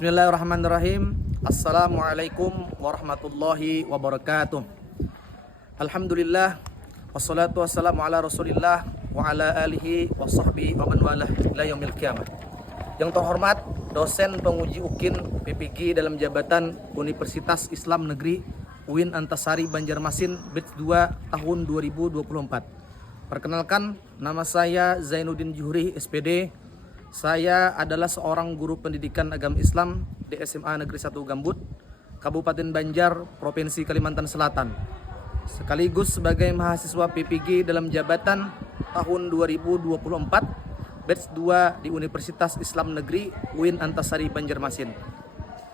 Bismillahirrahmanirrahim. Assalamualaikum warahmatullahi wabarakatuh. Alhamdulillah, wassalatu wassalamu ala rasulillah wa ala alihi wa sahbihi wa man walah ila yaumil qiyamah. Yang terhormat dosen penguji UKIN PPG dalam jabatan Universitas Islam Negeri UIN Antasari Banjarmasin batch 2 tahun 2024. Perkenalkan, nama saya Zainuddin Juhri SPD. Saya adalah seorang guru pendidikan agama Islam di SMA Negeri 1 Gambut, Kabupaten Banjar, Provinsi Kalimantan Selatan. Sekaligus sebagai mahasiswa PPG dalam jabatan tahun 2024, batch 2 di Universitas Islam Negeri UIN Antasari Banjarmasin.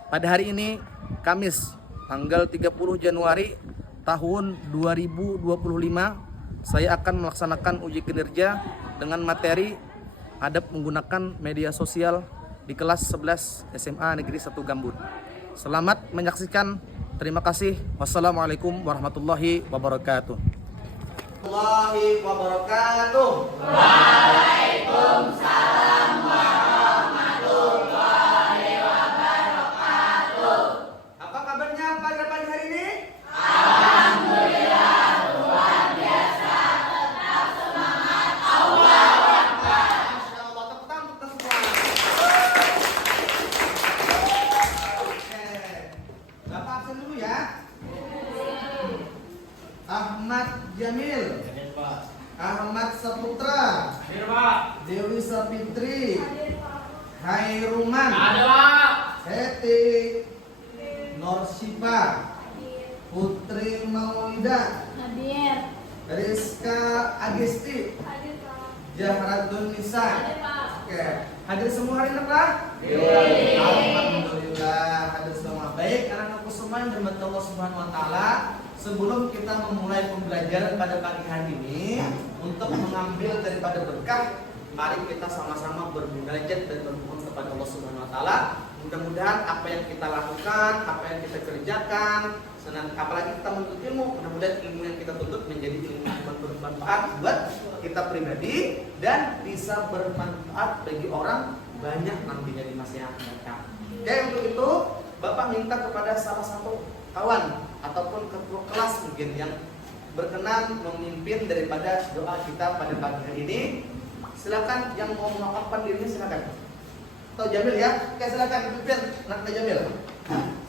Pada hari ini, Kamis, tanggal 30 Januari tahun 2025, saya akan melaksanakan uji kinerja dengan materi adab menggunakan media sosial di kelas 11 SMA Negeri 1 Gambut. Selamat menyaksikan. Terima kasih. Wassalamualaikum warahmatullahi wabarakatuh. Waalaikumsalam warahmatullahi wabarakatuh. Apa kabarnya pada pagi hari ini? Alhamdulillah, luar biasa. Tetap semangat. Allahu Akbar. Masya Allah, tepuk tangan untuk semua. Oke, Bapak absen dulu ya. Ahmad Jamil, Ahmad Saputra, Dewi Sapitri, Hairuman, Heti, Norshifa, Putri Maulida, Rizka Agisti, Jahratun Nisa. Oke, hadir semua hari ini Pak? Alhamdulillah hadir semua. Baik, anak-anakku semua yang dirahmati Allah Subhanahu wa taala, sebelum kita memulai pembelajaran pada pagi hari ini untuk mengambil daripada berkah, mari kita sama-sama bermunajat dan bermohon kepada Allah Subhanahu wa taala. Mudah-mudahan apa yang kita lakukan, apa yang kita kerjakan, apalagi kita menuntut ilmu, mudah-mudahan ilmu yang kita tuntut menjadi ilmu yang bermanfaat buat kita pribadi dan bisa bermanfaat bagi orang banyak nantinya di masa yang akan datang. Oke, untuk itu Bapak minta kepada salah satu kawan ataupun ketua kelas mungkin yang berkenan memimpin daripada doa kita pada pagi hari ini. Silakan yang mau mewakafkan dirinya, silakan. Atau Jamil ya? Oke, silakan pimpin anak Jamil.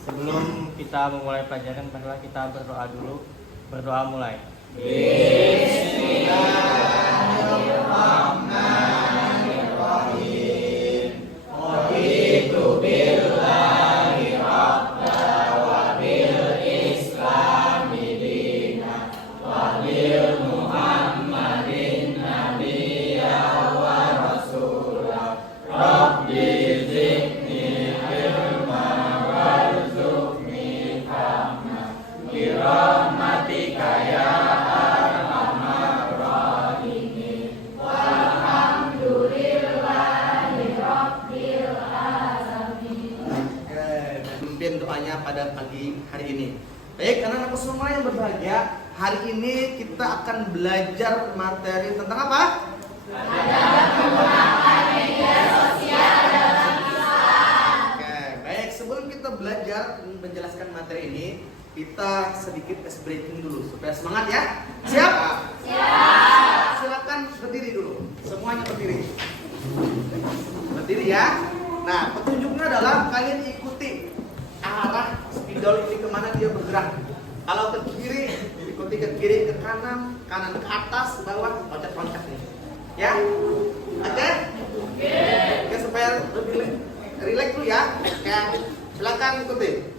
Sebelum kita memulai pelajaran, marilah kita berdoa dulu. Berdoa mulai. Bismillahirrahmanirrahim. Raditu billahi rabban wa bil islami dinan wa bil muhammadin nabiyya wa rasulah. Rabbi zidni ilma warzuqni fahma birahmatika ya arhamar rahimin. Walhamdulillahi rabbil alamin. Oke, pimpin doanya pada pagi hari ini. Baik, anak-anakku semua yang berbahagia, hari ini kita akan belajar materi tentang apa? Adab menggunakan media sosial dalam Islam. Oke, baik, sebelum kita belajar menjelaskan materi ini, kita sedikit ice breaking dulu supaya semangat ya. Siap? Siap. Silakan berdiri dulu. Semuanya berdiri. Berdiri ya. Nah, petunjuknya adalah kalian ikuti arah spidol ini kemana dia bergerak. Kalau ke kiri, ikuti ke kiri, ke kanan, kanan ke atas, bawah, loncat-loncat nih. Ya? Oke? Oke, supaya lebih rileks dulu ya. Oke, silakan ikuti.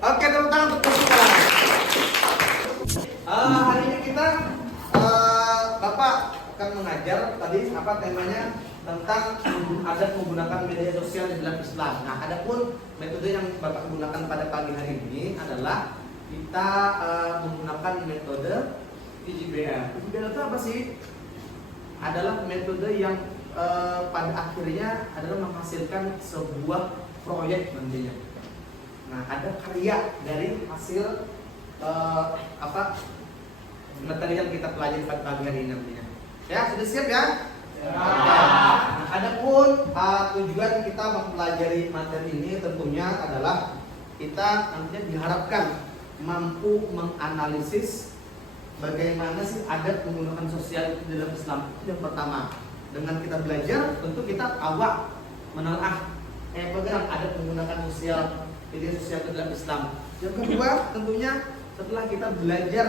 Oke, tepuk tangan untuk semua. Hari ini kita Bapak akan mengajar tadi apa temanya tentang adab menggunakan media sosial di dalam Islam. Nah, adapun metode yang Bapak gunakan pada pagi hari ini adalah kita menggunakan metode IJBL. IJBL itu apa sih? Adalah metode yang pada akhirnya adalah menghasilkan sebuah proyek nantinya. Nah, ada karya dari hasil materi yang kita pelajari pada pagi hari ini nantinya. Ya, sudah siap ya? Nah, adapun tujuan kita mempelajari materi ini tentunya adalah kita nantinya diharapkan mampu menganalisis bagaimana sih adat menggunakan sosial itu dalam Islam. Itu yang pertama. Dengan kita belajar, tentu kita awak menelaah bagaimana adat menggunakan media sosial itu dalam Islam. Yang kedua, tentunya setelah kita belajar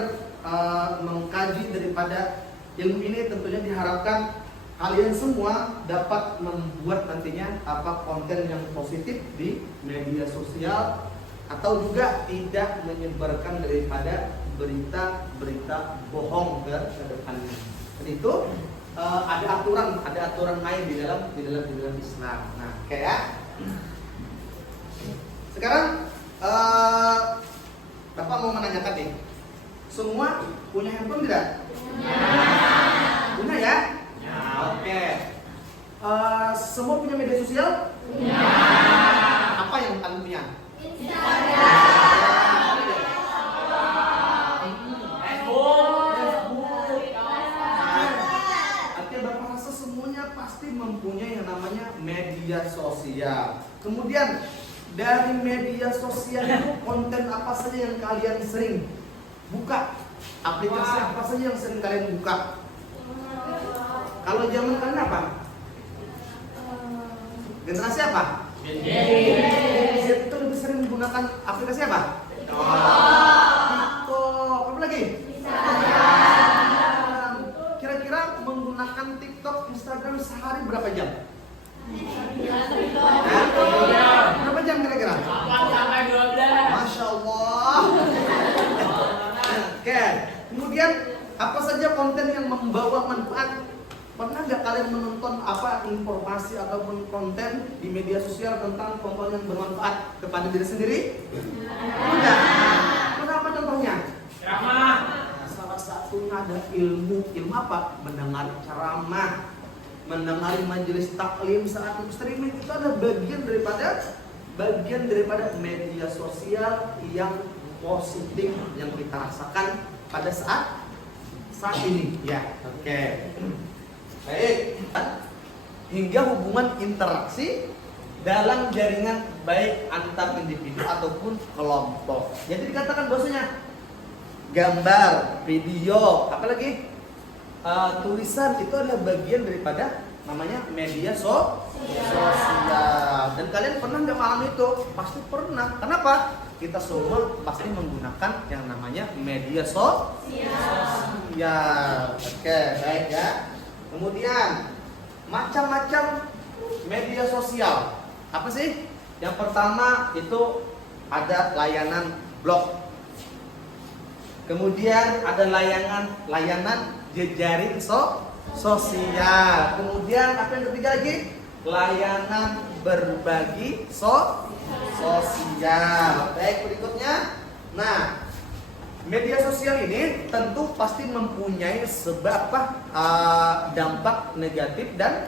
mengkaji daripada ilmu ini, tentunya diharapkan kalian semua dapat membuat nantinya konten yang positif di media sosial atau juga tidak menyebarkan daripada berita-berita bohong ke depannya. Dan itu ada aturan main di dalam Islam. Nah, kayak sekarang Bapak mau menanyakan nih, semua punya handphone tidak? Punya ya? Oke. Semua punya media sosial? Apa yang kalian punya? Mempunyai yang namanya media sosial. Kemudian dari media sosial itu konten apa saja yang kalian sering buka? Aplikasi apa saja yang sering kalian buka? Kalau zaman kalian apa? Generasi apa? Z itu lebih sering menggunakan aplikasi apa? TikTok. Apa lagi? Kira-kira menggunakan TikTok, Instagram sehari berapa jam? Berapa jam kira-kira? 8-12. Masya Allah. Oke. Kemudian apa saja konten yang membawa manfaat? Pernah nggak kalian menonton informasi ataupun konten di media sosial tentang konten yang bermanfaat kepada diri sendiri? Tidak. Kenapa contohnya? Ceramah. Salah satunya ada ilmu apa? Mendengar ceramah, mendengar majelis taklim saat streaming, itu adalah bagian daripada media sosial yang positif yang kita rasakan pada saat ini ya. Oke. Baik. Hingga hubungan interaksi dalam jaringan baik antar individu ataupun kelompok. Jadi dikatakan bahwasanya gambar, video, apalagi tulisan itu adalah bagian daripada namanya media sosial. Dan kalian pernah nggak malam itu? Pasti pernah. Kenapa? Kita semua pasti menggunakan yang namanya media sosial. Oke, baik ya. Kemudian macam-macam media sosial. Apa sih? Yang pertama itu ada layanan blog. Kemudian ada layanan jejaring sosial. Kemudian apa yang ketiga lagi? Layanan berbagi sosial. Baik, berikutnya. Nah, media sosial ini tentu pasti mempunyai dampak negatif dan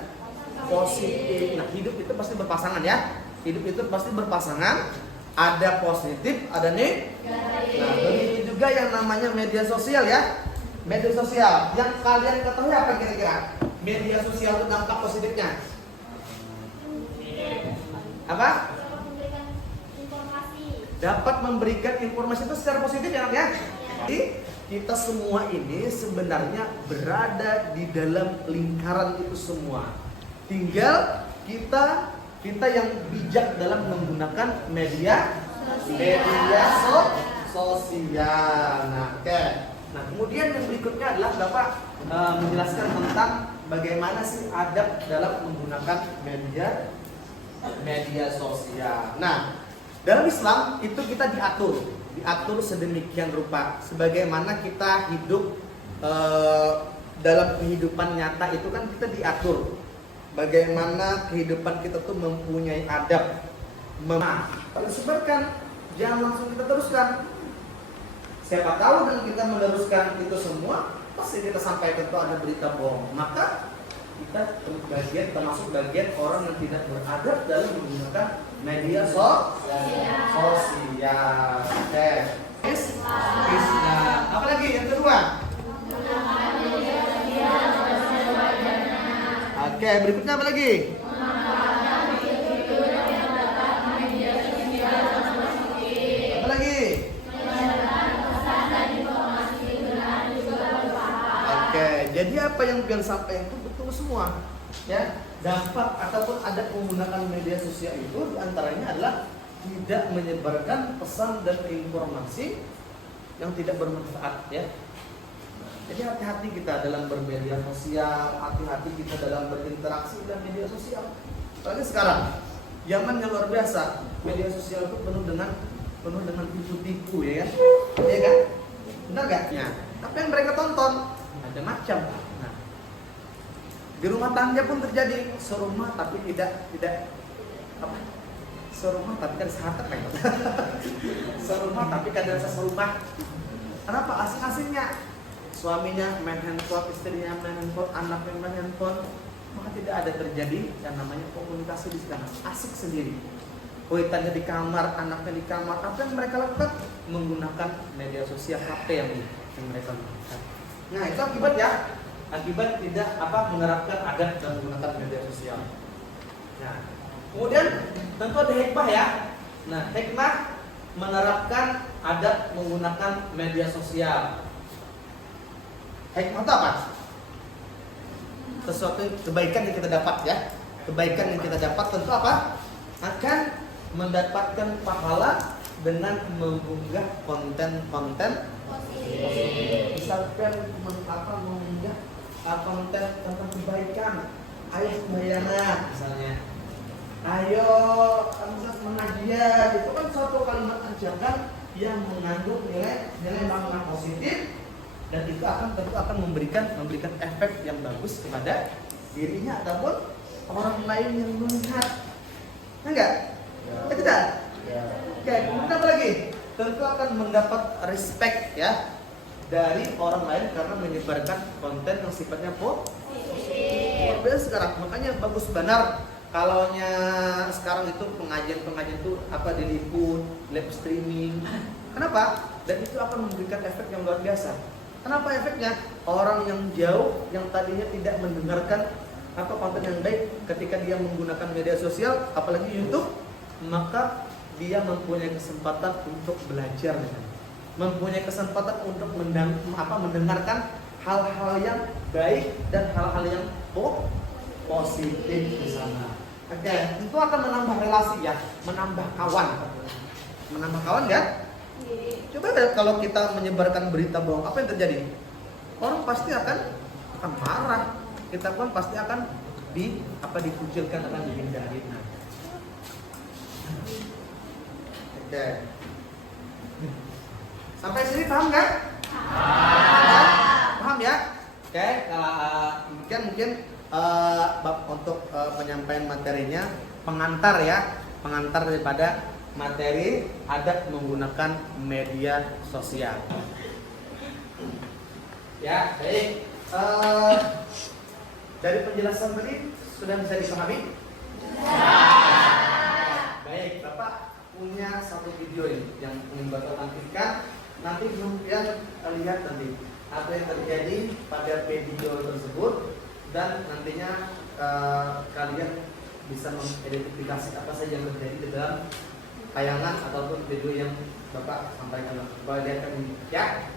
positif. Nah, hidup itu pasti berpasangan ya. Hidup itu pasti berpasangan. Ada positif, ada negatif. Nah, begitu juga yang namanya media sosial ya. Media sosial yang kalian ketahui apa kira-kira? Media sosial itu dampak positifnya apa? Dapat memberikan informasi itu secara positif ya, ya. Jadi kita semua ini sebenarnya berada di dalam lingkaran itu semua. Tinggal kita yang bijak dalam menggunakan media sosial. Nah, oke. Nah, kemudian yang berikutnya adalah Bapak menjelaskan tentang bagaimana sih adab dalam menggunakan media sosial. Nah, dalam Islam itu kita diatur sedemikian rupa sebagaimana kita hidup dalam kehidupan nyata itu kan kita diatur bagaimana kehidupan kita tuh mempunyai adab. Kalau sebarkan jangan langsung kita teruskan. Siapa tahu dengan kita meneruskan itu semua pasti kita sampaikan itu ada berita bohong. Maka kita termasuk bagian orang yang tidak beradab dalam menggunakan media sosial. Oke. Nah, apa lagi yang kedua? Oke, berikutnya apa lagi? Apa lagi? Oke, jadi apa yang Pian sampaikan itu betul semua, ya. Dampak ataupun adat menggunakan media sosial itu diantaranya adalah tidak menyebarkan pesan dan informasi yang tidak bermanfaat, ya. Jadi hati-hati kita dalam bermedia sosial, hati-hati kita dalam berinteraksi dengan media sosial. Apalagi sekarang, zaman yang luar biasa, media sosial itu penuh dengan tipu-tipu, ya kan? Iya kan? Benar gak? Ya. Tapi yang mereka tonton ada macam. Nah, di rumah tangga pun terjadi serumah tapi tidak apa? Serumah tapi kan sehatat kan? Serumah tapi kadang serumah. Kenapa? Asing-asingnya. Suaminya main handphone, istrinya main handphone, anaknya main handphone, maka tidak ada terjadi yang namanya komunikasi di sana. Asik sendiri. Kuitannya di kamar, anaknya di kamar. Apa yang mereka lakukan? Menggunakan media sosial, HP yang mereka lakukan. Nah, itu akibat ya. Akibat tidak menerapkan adat dan menggunakan media sosial. Nah, kemudian tentu ada hikmah ya. Nah, hikmah menerapkan adat menggunakan media sosial. Hikmah itu apa? Sesuatu kebaikan yang kita dapat ya. Kebaikan yang kita dapat tentu apa? Akan mendapatkan pahala dengan mengunggah konten-konten positif. Misalkan mengunggah konten tentang kebaikan. Ayo sembahyang misalnya. Ayo mengajian, itu kan suatu kalimat ajakan yang mengandung nilai makna positif. Dan itu tentu akan memberikan efek yang bagus kepada dirinya ataupun orang lain yang melihat. Enggak? Ya. Tidak? Ya. Oke, kemudian apa lagi? Tentu akan mendapat respect ya dari orang lain karena menyebarkan konten yang sifatnya positif. Sekarang makanya bagus benar kalaunya sekarang itu pengajian itu diliput, live streaming. Kenapa? Dan itu akan memberikan efek yang luar biasa. Kenapa efeknya? Orang yang jauh, yang tadinya tidak mendengarkan konten yang baik, ketika dia menggunakan media sosial, apalagi YouTube, maka dia mempunyai kesempatan untuk belajar, mempunyai kesempatan untuk mendengarkan hal-hal yang baik dan hal-hal yang positif di sana. Oke, itu akan menambah relasi ya, menambah kawan kan? Coba kalau kita menyebarkan berita bohong, apa yang terjadi? Orang pasti akan marah. Kita pun pasti akan dikucilkan, akan dihindari. Oke. Sampai sini paham kan? Paham ya? Oke. Mungkin untuk penyampaian materinya pengantar daripada materi adat menggunakan media sosial. Ya, baik. Dari penjelasan tadi sudah bisa dipahami? Baik, Bapak punya satu video ini yang ingin Bapak tampilkan. Nanti kemudian lihat nanti apa yang terjadi pada video tersebut dan nantinya kalian bisa mengidentifikasi apa saja yang terjadi di dalam tayangan ataupun video yang Bapak sampaikan. Bapak lihat ini ya.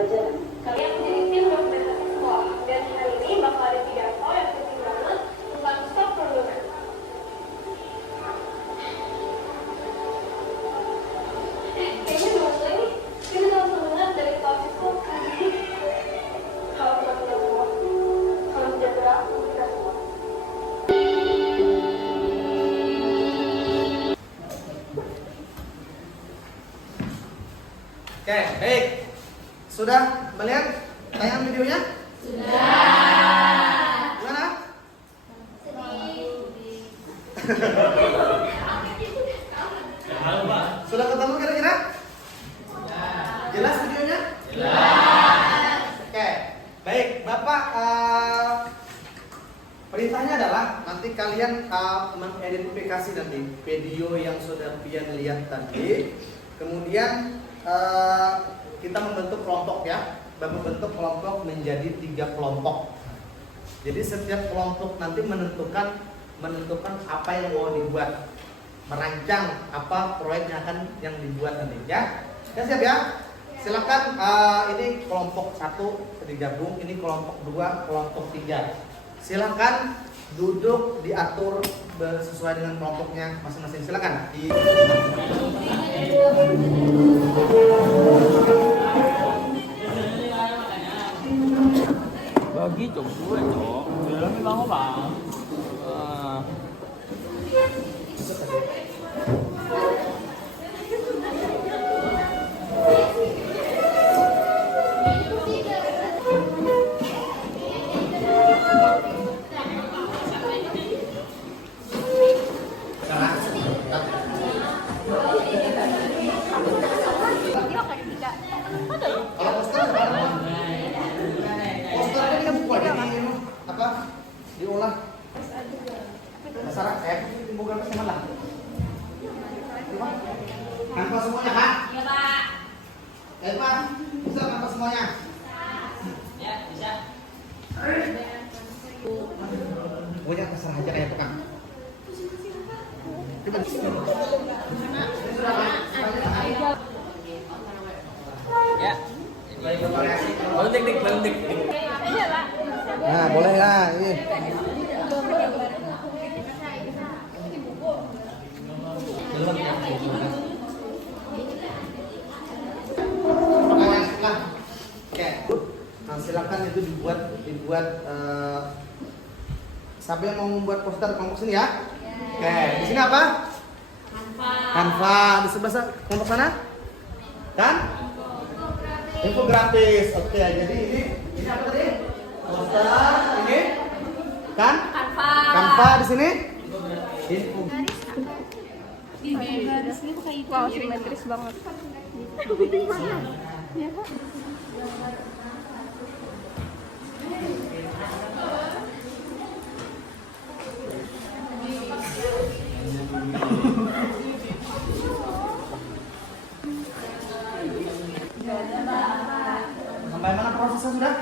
pelajaran. Kalian menjadi tim dokumentasi sekolah, dan hari ini bakal ada pidato yang penting banget tentang stop perundungan. Kayaknya cuma ini, kita langsung dengar dari topik itu. Kalau kita punya semua, kalau tidak gerak, kita semua. Oke, baik. Sudah melihat tayangan videonya? Sudah. Gimana? Sudah ketemu kira-kira? Jelas videonya? Jelas. Oke, baik. Bapak, perintahnya adalah nanti kalian mengidentifikasi nanti video yang sudah kalian lihat tadi. Kemudian kita membentuk kelompok ya, membentuk kelompok menjadi 3 kelompok. Jadi setiap kelompok nanti menentukan apa yang mau dibuat, merancang apa proyek yang dibuat nanti ya. Ya siap ya. Silakan ini kelompok 1 digabung, ini kelompok 2, kelompok 3. Silakan duduk diatur sesuai dengan kelompoknya masing-masing. Silakan. Bagi chục chuối chỗ, rồi mới bao bào. Kalau poster poster ini kan buat apa? Diolah. Masyarakat saya bukan sama lah. Kanvas semuanya, Pak? Iya, Pak. Pak, bisa kanvas semuanya? Ya, bisa. Pokoknya terserah aja kayak tukang. Coba. Ya. Balik. Nah, boleh lah. Ini. Oke. Nah, silakan itu dibuat siapa yang mau membuat poster kelompok sini ya? Oke, di sini apa? Canva. Di sebelah kelompok sana? Kan? Infografis. Oke, jadi ini apa tadi? Poster, ini kan? Canva di sini? Wow, simetris banget. Sampai mana prosesnya sudah?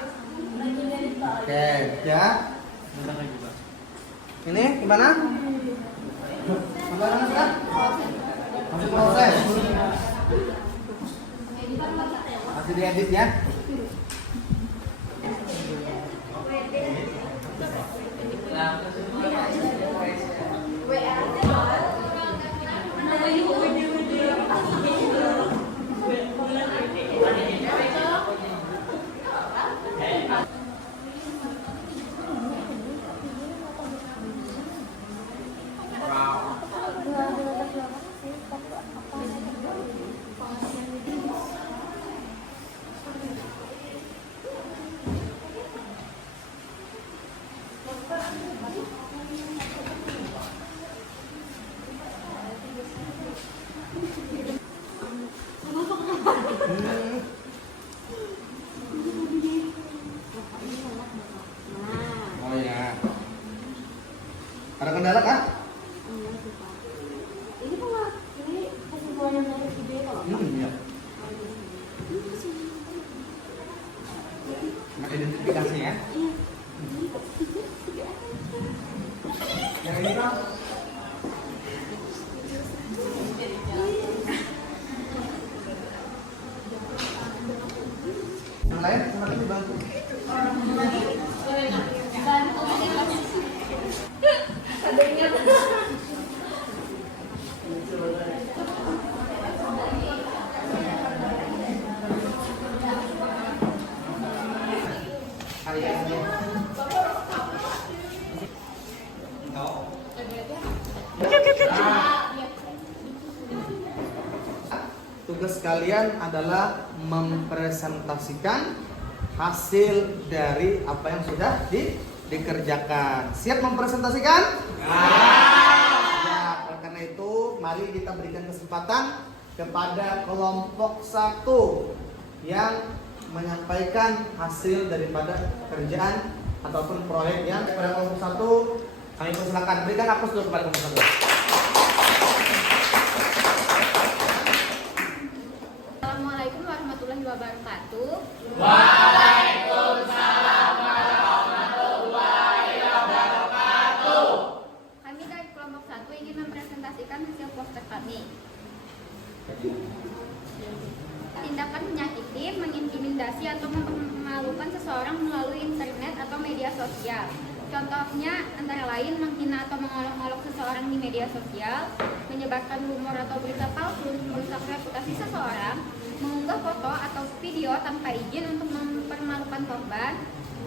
Oke, ya. Ini gimana? Sampai mana sudah? Masih proses. Masih diedit ya. Oh ya. Ada kendala kan? Ini kok ini kesimpulannya dari video kalau Iya. Nah, identifikasi ya. Yang ini kan? Yang lain silakan dibantu. Tugas kalian adalah mempresentasikan hasil dari apa yang sudah dikerjakan. Siap mempresentasikan? Ya, oleh karena itu mari kita berikan kesempatan kepada kelompok 1 yang menyampaikan hasil daripada kerjaan ataupun proyek yang kepada kelompok 1. Kami persilakan, berikan aplaus dulu kepada kelompok 1. Assalamualaikum warahmatullahi wabarakatuh. Waalaikumsalam warahmatullahi wabarakatuh. Kami dari kelompok 1 ingin mempresentasikan hasil poster kami. Tindakan menyakiti, mengintimidasi atau mempermalukan seseorang melalui internet atau media sosial. Contohnya antara lain menghina atau mengolok-olok seseorang di media sosial, menyebarkan rumor atau berita palsu, merusak reputasi seseorang, mengunggah foto atau video tanpa izin untuk mempermalukan korban,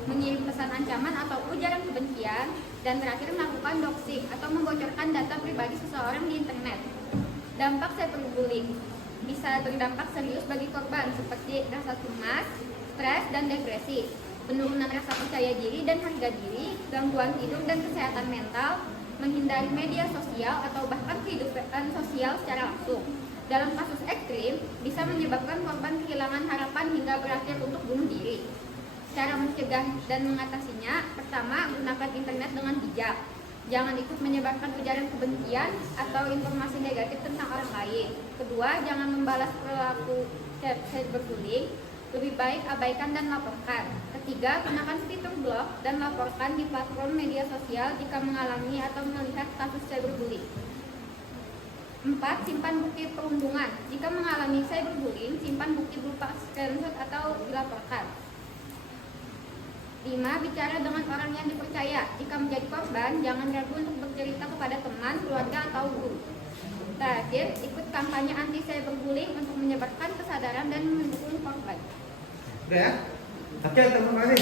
mengirim pesan ancaman atau ujaran kebencian, dan terakhir melakukan doxing atau membocorkan data pribadi seseorang di internet. Dampak cyberbullying bisa berdampak serius bagi korban seperti rasa cemas, stres, dan depresi, penurunan rasa percaya diri dan harga diri, gangguan tidur dan kesehatan mental, menghindari media sosial atau bahkan kehidupan sosial secara langsung. Dalam kasus ekstrim, bisa menyebabkan korban kehilangan harapan hingga berakhir untuk bunuh diri. Cara mencegah dan mengatasinya, pertama, gunakan internet dengan bijak. Jangan ikut menyebarkan ujaran kebencian atau informasi negatif tentang orang lain. Kedua, jangan membalas perilaku cyberbullying. Lebih baik abaikan dan laporkan. Ketiga, gunakan fitur blog dan laporkan di platform media sosial jika mengalami atau melihat kasus cyberbullying. 4. Simpan bukti perundungan. Jika mengalami cyberbullying, simpan bukti berupa screenshot atau dilaporkan. 5. Bicara dengan orang yang dipercaya. Jika menjadi korban, jangan ragu untuk bercerita kepada teman, keluarga, atau guru. Terakhir, ikut kampanye anti cyberbullying untuk menyebarkan kesadaran dan mendukung korban. Udah ya? Oke, terima kasih.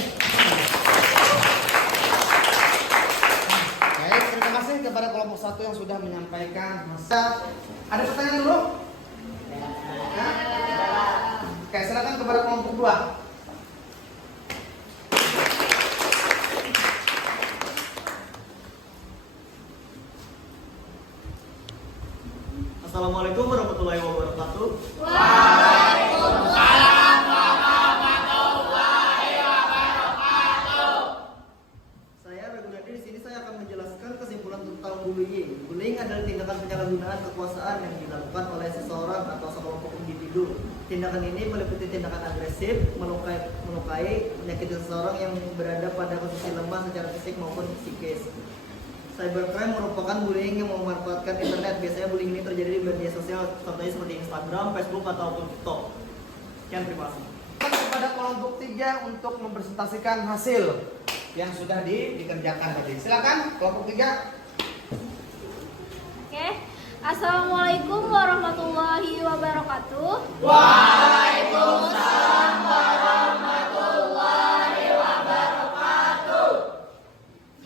Baik, terima kasih kepada kelompok 1 yang sudah menyampaikan masa. Ada pertanyaan dulu? Nah? Oke, silakan kepada kelompok 2. Assalamualaikum warahmatullahi wabarakatuh. Waalaikumsalam warahmatullahi wabarakatuh. Saya Ragunadi, di sini saya akan menjelaskan kesimpulan tentang bullying. Bullying adalah tindakan penyalahgunaan kekuasaan yang dilakukan oleh seseorang atau sekelompok individu. Tindakan ini meliputi tindakan agresif, melukai, menyakiti seseorang yang berada pada posisi lemah secara fisik maupun psikis. Cybercrime merupakan bullying yang memanfaatkan internet. Biasanya bullying ini terjadi di media sosial, contohnya seperti Instagram, Facebook, ataupun TikTok. Sekian, terima kasih. Kepada kelompok 3 untuk mempresentasikan hasil yang sudah dikerjakan tadi. Silakan kelompok 3. Oke. Assalamualaikum warahmatullahi wabarakatuh. Waalaikumsalam warahmatullahi wabarakatuh.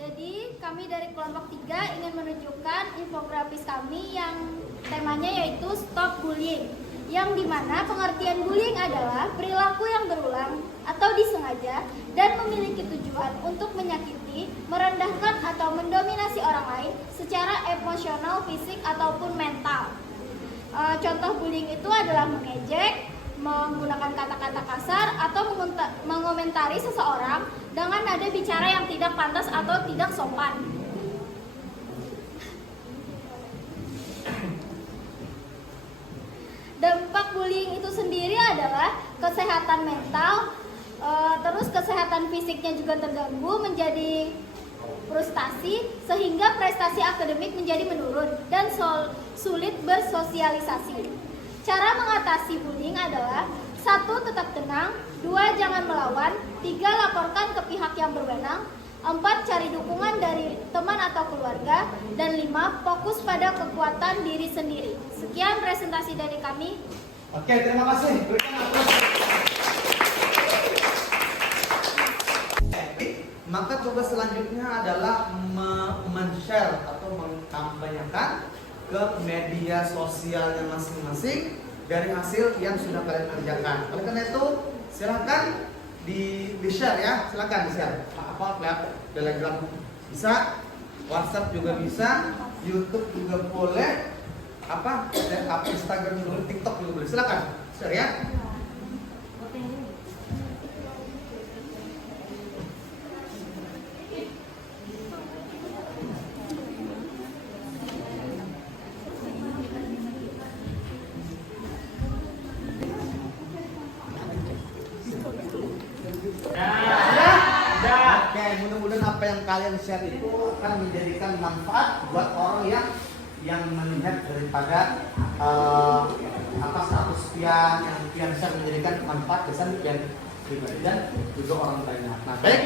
Jadi kami dari kelompok 3 ingin menunjukkan infografis kami yang temanya yaitu Stop Bullying, yang dimana pengertian bullying adalah perilaku yang berulang atau disengaja dan memiliki tujuan untuk menyakiti, merendahkan atau mendominasi orang lain secara emosional, fisik ataupun mental. Contoh bullying itu adalah mengejek, menggunakan kata-kata kasar atau mengomentari seseorang dengan nada bicara yang tidak pantas atau tidak sopan. Dampak bullying itu sendiri adalah kesehatan mental, terus kesehatan fisiknya juga terganggu, menjadi frustasi, sehingga prestasi akademik menjadi menurun dan sulit bersosialisasi. Cara mengatasi bullying adalah 1. Tetap tenang. 2. Jangan melawan. 3. Laporkan ke pihak yang berwenang. 4. Cari dukungan dari teman atau keluarga. Dan 5. Fokus pada kekuatan diri sendiri. Sekian presentasi dari kami. Oke, terima kasih. Berikan aplaus. Maka tugas selanjutnya adalah men-share atau mengkampanyekan ke media sosialnya masing-masing dari hasil yang sudah kalian kerjakan. Oleh karena itu, silahkan di-share ya, silahkan di-share. Apa lewat Telegram bisa, WhatsApp juga bisa, YouTube juga boleh, Instagram juga boleh, TikTok juga boleh. Silahkan share ya. Oke, mudah-mudahan apa yang kalian share itu akan menjadikan manfaat buat orang yang melihat daripada status yang share menjadikan manfaat kesan yang pribadi dan juga orang banyak. Nah, baik.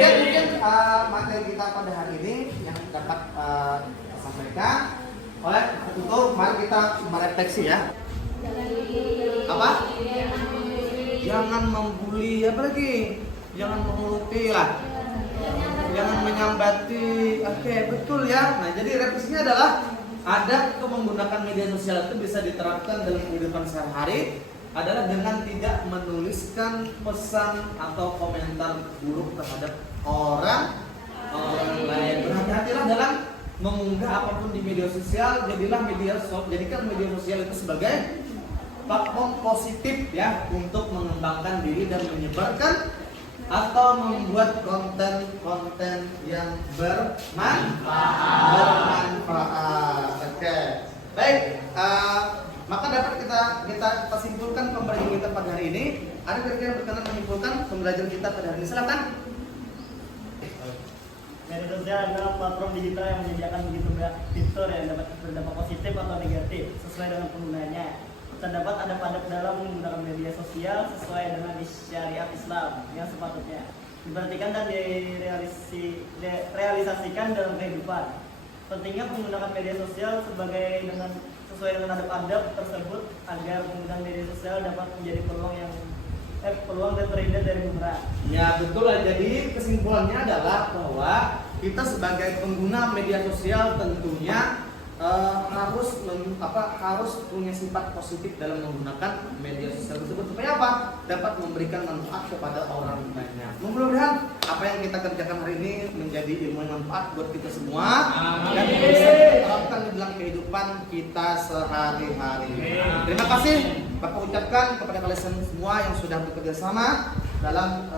Mungkin materi kita pada hari ini yang dapat disampaikan oleh tutup. Mari kita merefleksi ya. Apa? Jangan membuli, apalagi jangan mengeluti lah, jangan menyambati. Oke, betul ya. Nah, jadi revisinya adalah adab untuk menggunakan media sosial itu bisa diterapkan dalam kehidupan sehari-hari adalah dengan tidak menuliskan pesan atau komentar buruk terhadap orang lain. Berhati-hatilah dalam mengunggah apapun di media sosial. Jadikan media sosial itu sebagai platform positif ya untuk mengembangkan diri dan menyebarkan atau membuat konten-konten yang bermanfaat. Oke. Baik, maka dapat kita simpulkan pembelajaran kita pada hari ini. Ada kira-kira berkenan menyimpulkan pembelajaran kita pada hari ini? Silakan. Media sosial adalah platform digital yang menyediakan begitu banyak fitur yang dapat berdampak positif atau negatif sesuai dengan penggunanya. Terdapat adab-adab dalam menggunakan media sosial sesuai dengan syariat Islam yang sepatutnya diperhatikan dan direalisasikan dalam kehidupan. Pentingnya menggunakan media sosial sesuai dengan adab-adab tersebut agar penggunaan media sosial dapat menjadi peluang dan terhindar dari bumerang. Ya betul. Jadi kesimpulannya adalah bahwa kita sebagai pengguna media sosial tentunya harus punya sifat positif dalam menggunakan media sosial tersebut supaya apa? Dapat memberikan manfaat kepada orang banyak. Mudah-mudahan apa yang kita kerjakan hari ini menjadi ilmu yang manfaat buat kita semua dan bisa diterapkan di dalam kehidupan kita sehari-hari. Terima kasih Bapak ucapkan kepada kalian semua yang sudah bekerja sama dalam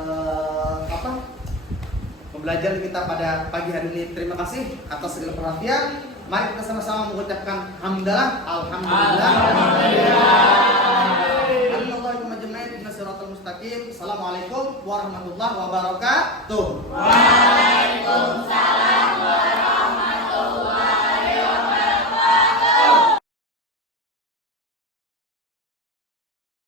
pembelajaran kita pada pagi hari ini. Terima kasih atas segala perhatian. Mari kita sama-sama mengucapkan hamdalah, alhamdulillah. Assalamualaikum warahmatullahi wabarakatuh. Waalaikumsalam.